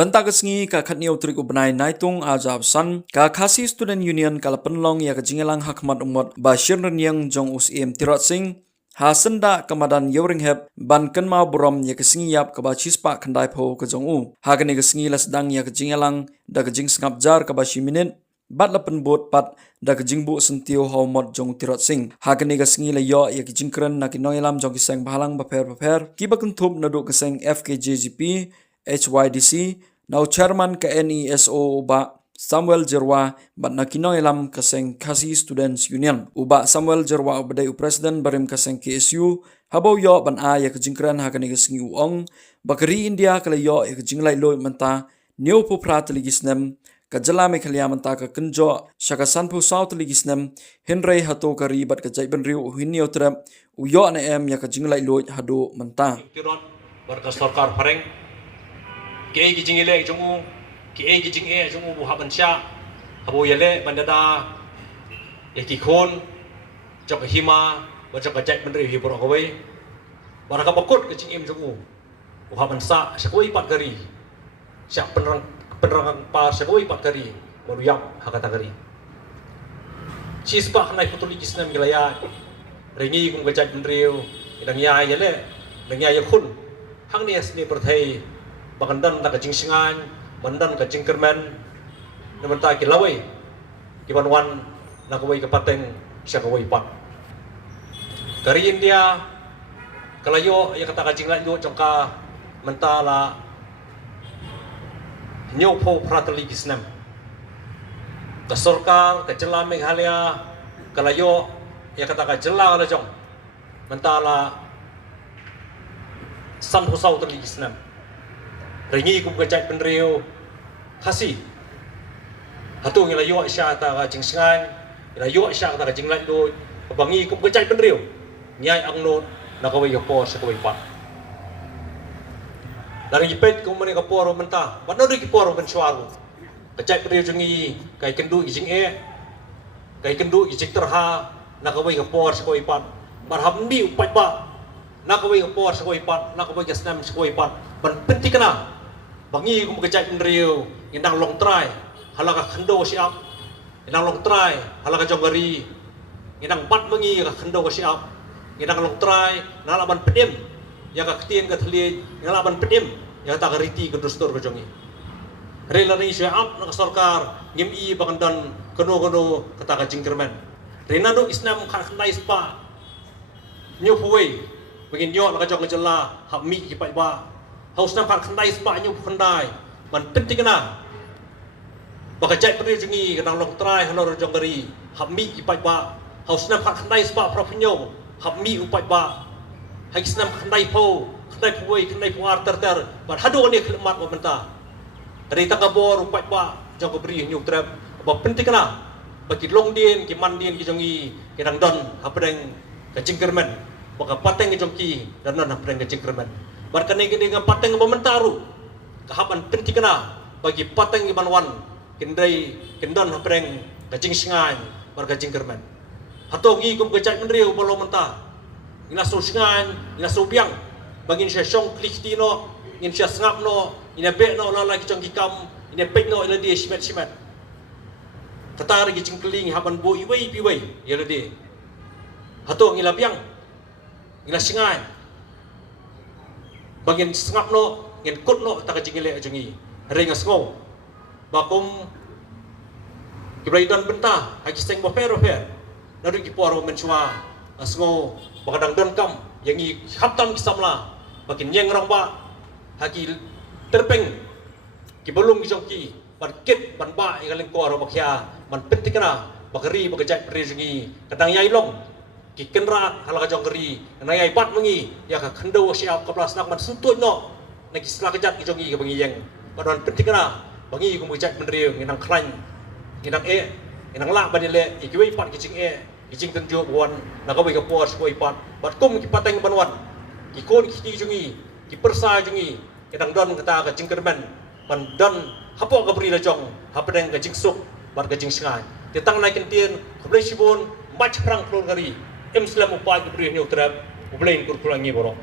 Banta kesengi ka khatni utrik ubnai naitung ajab san ka khasi student union kala penlong ya kejingelang hakmat umot ba shirn yang jong usim tirot sing ha senda kamadan yoringhep ban kenma brom ya kesengi yap ka ba chispa khandai pho ka jong u ha kani kesengi la sedang ya kejingelang da kejing sengap jar ka ba shiminit bat la penbot pat da kejingbu sentio homot jong tirot sing ha kani kesengi la yo ya kejingkren na kinoilam jong kiseng bahalang baper ki ba kentup nadu keseng FKJGP HYDC Now chairman ke NESO uba Samuel Jerwa bat nakinong ilam kaseng Khasi Students Union. Uba Samuel Jerwa ubadai president barim kaseng KSU habau yo ban a ya kejingkran ha kani kesengi uong bakari India kala yo ya kejinglai lo menta new poprat ligisnem kajala me khalia menta ka kenjo shaka sanpu south ligisnem Henry hato kari bat kajai benriu hinio trap uyo na em ya kejinglai lo hado menta. Barka sarkar pareng ke gi jingile jongu ke gi jinge jongu bu haban sha habo yale bandada ki khon jok hima ba jok jai bandri hi bro kawai baraka bakut ke jingem jongu bu haban sa sakoi pat gari syak penerang pa sakoi pat gari baru yap hakata gari chispa hanai putuli kisnam gilaya rengi kum gajat bandriu idang ya yale dang ya khun hang ni asni perthai bakandan tak kajing singan, bandan kajing kermen, namun tak kilawai, kibanwan nak kawai kepateng siapa kawai pat. Kari India, kalayo yang kata kajing layu jangka mentala nyopo prateli kisnem. Kasorkar kecelam Meghalaya, kalayo yang kata kajela kalajong mentala san husau terli kisnem. Rengi kum kajat penriu khasi hatu ngila yo isya ta ka jingsangan ila yo isya ta ka jinglat do bangi kum kajat penriu nyai angno nakawai ko sa kawai pat dari jipet kum mani ka poro menta bano ri ki poro ben swaru kajat penriu jungi kai kendu ijing kai kendu ijik terha nakawai ko por sa kawai pat marham bi upat ba nakawai ko por sa kawai pat nakawai ka snam sa kawai pat ban penting kana bangi kum kejat riu indang long try halaka khando siap indang long try halaka jongari indang pat bangi ka khando siap indang long try nalaban pedim ya ka ktien ka thli nalaban pedim ya ta riti ka dostor ka jongi relani siap na sarkar ngim I bakandan kono kata ka jingkerman renado isnam khan khandai spa nyu puai begin yo ka jong jela hammi ki pai ba haus nampak khandai sebanyak khandai man penting kena bakajai peri jengi kadang long try halor jonggari hammi ipai ba haus nampak khandai seba profenyo hammi upai ba hais nam khandai po khandai puai khandai puar ter bar hado ni khlemat ba menta dari tangabor upai ba jong beri nyuk trap ba penting kena bagi long dien ki man dien ki jongi kadang don hapdeng ka jingkermen baka pateng ki jongki dan non hapdeng ka jingkermen barkane kini dengan pateng pementaru kahapan penting kena bagi pateng ibanwan kendai kendon hapreng kajing singan bar kajing kermen hatongi kum kejat menriu bolo menta ina so singan ina so biang bagi sia song kliktino ngin sia sngapno ina bekno la lagi jong kikam ina pekno ila dia simet tatar gi cingkeling haban bo iwei piwei ila dia hatong ila biang ina singan bagian sengap no ngin kut no tak jingile jungi ringa sngo bakum kibraidan benta haki seng bofer dari ki poro menchua sngo bakadang don kam yangi haptam kisamla bakin yang rang ba haki terpeng ki belum ki jongki barket ban ba igaling ko ro bakya man pentikna bakari bakajat prejungi kadang yai long ki kenra halaga jonggeri na yai pat mengi ya ka khando siap ka plas nak man suntut no na ki sla kejat ki jongi ka bangi yang padon pentikna bangi ku mujat menriu nginang klan nginang la badile ikiwi pat ki jing tenju buan na ka wi ka pos ko ipat bat kum ki pateng banwan ki kon ki jongi ki persa jongi kedang don kata ka jingkermen pan don hapo ka beri la jong hapedeng ka jingsuk bar ka jingsangan Tentang naikin tian, kebelah sibon, macam perang pelor kari, Islam upaya beri ni utrap, ubelain kurkulangi borok.